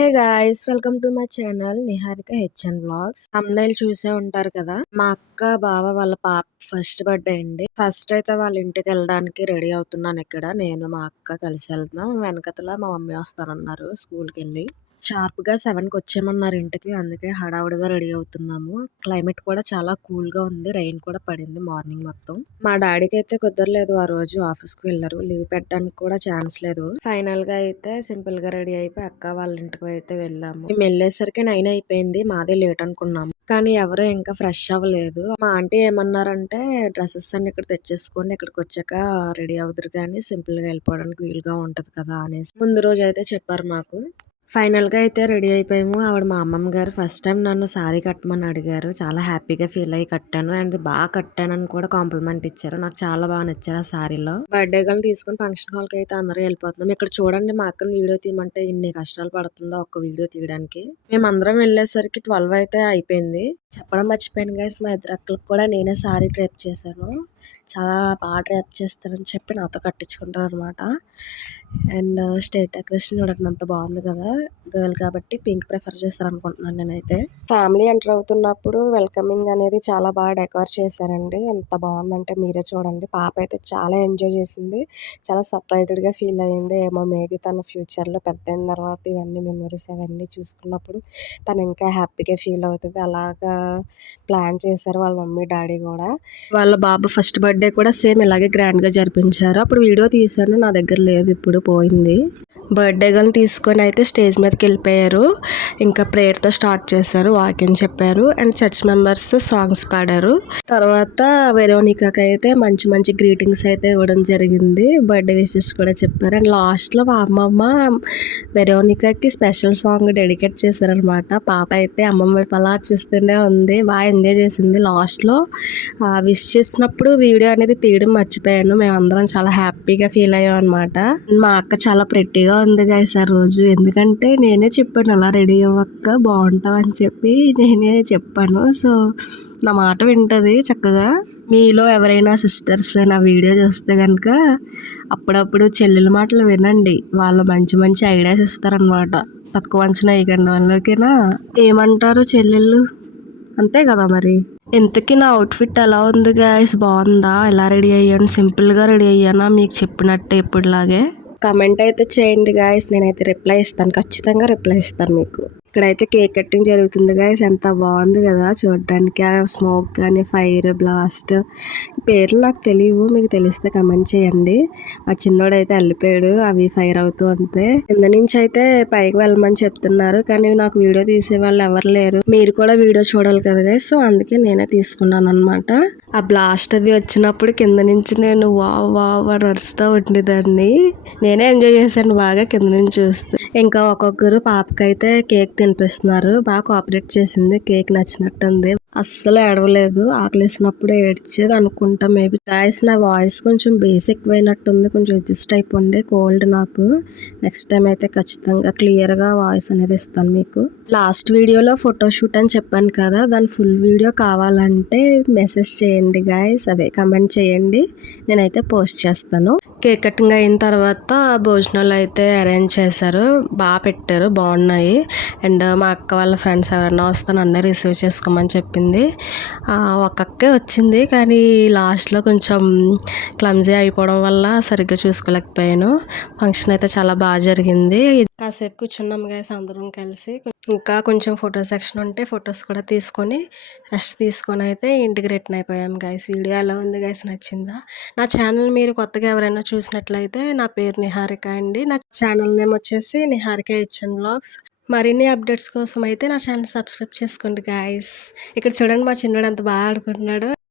Hey guys, welcome to my channel Niharika HN blogs. thumbnail చూసే ఉంటారు కదా. మా అక్క బావ వాళ్ళ పాప ఫస్ట్ బర్త్డే అండి. ఫస్ట్ అయితే వాళ్ళ ఇంటికి వెళ్ళడానికి రెడీ అవుతున్నాను. ఇక్కడ నేను మా అక్క కలిసి వెళ్తున్నాం. వెనకతల మా మమ్మీ వస్తానన్నారు స్కూల్ కి వెళ్ళి. షార్ప్ గా 7 కి వచ్చేయమన్నారు ఇంటికి. అందుకే హడావుడిగా రెడీ అవుతున్నాము. క్లైమేట్ కూడా చాలా కూల్ గా ఉంది. రైన్ కూడా పడింది మార్నింగ్ మొత్తం. మా డాడీకి అయితే కుదరలేదు, ఆ రోజు ఆఫీస్ కి వెళ్ళారు. లీవ్ పెట్టడానికి కూడా ఛాన్స్ లేదు. ఫైనల్ గా అయితే సింపుల్ గా రెడీ అయిపోయి అక్క వాళ్ళ ఇంటికి అయితే వెళ్ళాము. మేము వెళ్ళేసరికి 9 అయిపోయింది. మాదే లేట్ అనుకున్నాము, కానీ ఎవరు ఇంకా ఫ్రెష్ అవ్వలేదు. మా ఆంటీ ఏమన్నారంటే డ్రెస్సెస్ అన్ని ఇక్కడ తెచ్చేసుకోండి, ఇక్కడికి వచ్చాక రెడీ అవుతారు కానీ సింపుల్ గా వెళ్ళిపోవడానికి వీలుగా ఉంటది కదా అనేసి ముందు రోజు అయితే చెప్పారు మాకు. ఫైనల్ గా అయితే రెడీ అయిపోయాము. ఆవిడ మా అమ్మమ్మ గారు ఫస్ట్ టైం నన్ను సారీ కట్టమని అడిగారు. చాలా హ్యాపీగా ఫీల్ అయ్యి కట్టాను. అండ్ బాగా కట్టానని కూడా కాంప్లిమెంట్ ఇచ్చారు. నాకు చాలా బాగా నచ్చారు ఆ సారీలో. బర్త్డే గల్ తీసుకుని ఫంక్షన్ హాల్ కి అయితే అందరూ వెళ్ళిపోతున్నాం. ఇక్కడ చూడండి, మా అక్కని వీడియో తీయమంటే ఇన్ని కష్టాలు పడుతుందో ఒక్క వీడియో తీయడానికి. మేము అందరం వెళ్ళేసరికి 12 అయితే అయిపోయింది. చెప్పడం మర్చిపోయాను గైస్, మా ఇద్దరు అక్కలకు కూడా నేనే సారీ డ్రేప్ చేశాను. చాలా బాగా డ్రేప్ చేస్తానని చెప్పి నాతో కట్టించుకుంటారు అనమాట. అండ్ స్టేట్ డెకరేషన్ చూడండి ఎంత బాగుంది కదా. గర్ల్ కాబట్టి పింక్ ప్రిఫర్ చేస్తారు అనుకుంటున్నాను నేనైతే. ఫ్యామిలీ ఎంటర్ అవుతున్నప్పుడు వెల్కమింగ్ అనేది చాలా బాగా డెకరేట్ చేశారండి. ఎంత బాగుందంటే మీరే చూడండి. పాప అయితే చాలా ఎంజాయ్ చేసింది. చాలా సర్ప్రైజ్డ్ గా ఫీల్ అయ్యింది. ఏమో మేబీ తన ఫ్యూచర్ లో పెద్ద అయిన తర్వాత ఇవన్నీ మెమరీస్ అవన్నీ చూసుకున్నప్పుడు తను ఇంకా హ్యాపీగా ఫీల్ అవుతుంది. అలాగా ప్లాన్ చేశారు వాళ్ళ మమ్మీ డాడీ కూడా. వాళ్ళ బాబు ఫస్ట్ బర్త్డే కూడా సేమ్ ఇలాగే గ్రాండ్ గా జరిపించారు. అప్పుడు వీడియో తీశాను, నా దగ్గర లేదు, ఇప్పుడు పోయింది. బర్త్డే గర్ల్ తీసుకొని అయితే స్టేజ్ మీదకి వెళ్ళిపోయారు. ఇంకా ప్రేయర్తో స్టార్ట్ చేశారు, వాక్యం చెప్పారు అండ్ చర్చ్ మెంబర్స్ సాంగ్స్ పాడారు. తర్వాత వెరోనికాకి అయితే మంచి మంచి గ్రీటింగ్స్ అయితే ఇవ్వడం జరిగింది. బర్త్డే విషెస్ కూడా చెప్పారు. అండ్ లాస్ట్లో మా అమ్మమ్మ వెరోనికాకి స్పెషల్ సాంగ్ డెడికేట్ చేశారనమాట. పాప అయితే అమ్మమ్మ వైపు అలా చూస్తూనే ఉంది, బాగా ఎంజాయ్ చేసింది. లాస్ట్లో విష్ చేసినప్పుడు వీడియో అనేది తీయడం మర్చిపోయాను. మేమందరం చాలా హ్యాపీగా ఫీల్ అయ్యాం అనమాట. మా అక్క చాలా ప్రెట్టీగా ఉంది గైస్ ఆ రోజు. ఎందుకంటే నేనే చెప్పాను అలా రెడీ అవ్వక్క బాగుంటావు అని చెప్పి నేనే చెప్పాను. సో నా మాట వింటది చక్కగా. మీలో ఎవరైనా సిస్టర్స్ నా వీడియో చూస్తే కనుక అప్పుడప్పుడు చెల్లెల మాటలు వినండి. వాళ్ళు మంచి మంచి ఐడియాస్ ఇస్తారనమాట. తక్కువ అంచనా వేయకండి వాళ్ళకేనా. ఏమంటారు చెల్లెళ్ళు, అంతే కదా మరి. ఇంతకీ నా అవుట్ఫిట్ ఎలా ఉంది గైస్, బాగుందా? ఎలా రెడీ అయ్యాను? సింపుల్గా రెడీ అయ్యానా మీకు చెప్పినట్టే ఇప్పుడులాగే? కమెంట్ అయితే చేయండి గాయస్, నేనైతే రిప్లై ఇస్తాను, ఖచ్చితంగా రిప్లై ఇస్తాను మీకు. ఇక్కడైతే కేక్ కటింగ్ జరుగుతుంది గాయస్. ఎంత బాగుంది కదా చూడడానికి. ఆ స్మోక్ కానీ ఫైర్ బ్లాస్ట్ పేర్లు నాకు తెలియవు, మీకు తెలిస్తే కమెంట్ చేయండి. ఆ చిన్నోడైతే వెళ్ళిపోయాడు అవి ఫైర్ అవుతూ ఉంటే. కింద నుంచి అయితే పైకి వెళ్ళమని చెప్తున్నారు, కానీ నాకు వీడియో తీసే వాళ్ళు ఎవరు లేరు. మీరు కూడా వీడియో చూడాలి కదా గైస్, సో అందుకే నేనే తీసుకున్నాను అనమాట. ఆ బ్లాస్ట్ అది వచ్చినప్పుడు కింద నుంచి నేను వావ్ వావ్ అని అరుస్తూ ఉండేదాన్ని. నేనే ఎంజాయ్ చేశాను బాగా కింద నుంచి చూస్తూ. ఇంకా ఒక్కొక్కరు పాపకైతే కేక్ తినిపిస్తున్నారు. బాగా కోఆపరేట్ చేసింది, కేక్ నచ్చినట్టుంది, అస్సలు ఏడవలేదు. ఆకలేసినప్పుడు ఏడ్చేది అనుకుంటా మేబీ. గాయస్ నా వాయిస్ కొంచెం బేస్ ఎక్కువైనట్టుంది, కొంచెం అడ్జస్ట్ అయిపోండి. కోల్డ్ నాకు. నెక్స్ట్ టైం అయితే ఖచ్చితంగా క్లియర్గా వాయిస్ అనేది ఇస్తాను మీకు. లాస్ట్ వీడియోలో ఫోటోషూట్ అని చెప్పాను కదా, దాని ఫుల్ వీడియో కావాలంటే మెసేజ్ చేయండి గాయస్, అదే కమెంట్ చేయండి, నేనైతే పోస్ట్ చేస్తాను. కేక్ కటింగ్ అయిన తర్వాత భోజనాలు అయితే అరేంజ్ చేశారు, బాగా పెట్టారు, బాగున్నాయి. అండ్ మా అక్క వాళ్ళ ఫ్రెండ్స్ ఎవరన్నా వస్తే నన్నే రిసీవ్ చేసుకోమని చెప్పింది. ఒక అక్కే వచ్చింది, కానీ లాస్ట్లో కొంచెం క్లమ్జీ అయిపోవడం వల్ల సరిగ్గా చూసుకోలేకపోయాను. ఫంక్షన్ అయితే చాలా బాగా జరిగింది. కాసేపు కూర్చున్నాం గైస్ అందరం కలిసి. ఇంకా కొంచెం ఫోటో సెక్షన్ ఉంటే ఫొటోస్ కూడా తీసుకొని రెస్ట్ తీసుకొని అయితే ఇంటికి రిటర్న్ అయిపోయాం గైస్. వీడియో ఎలా ఉంది గైస్, నచ్చిందా? నా ఛానల్ మీరు కొత్తగా ఎవరైనా చూసినట్లయితే నా పేరు నిహారిక అండి. నా ఛానల్ నేమ్ వచ్చేసి నిహారిక హెచ్ఎన్ బ్లాగ్స్. మరిన్ని అప్డేట్స్ కోసం అయితే నా ఛానల్ సబ్స్క్రైబ్ చేసుకోండి గాయస్. ఇక్కడ చూడండి మా చిన్నోడు ఎంత బాగా ఆడుకుంటున్నాడు.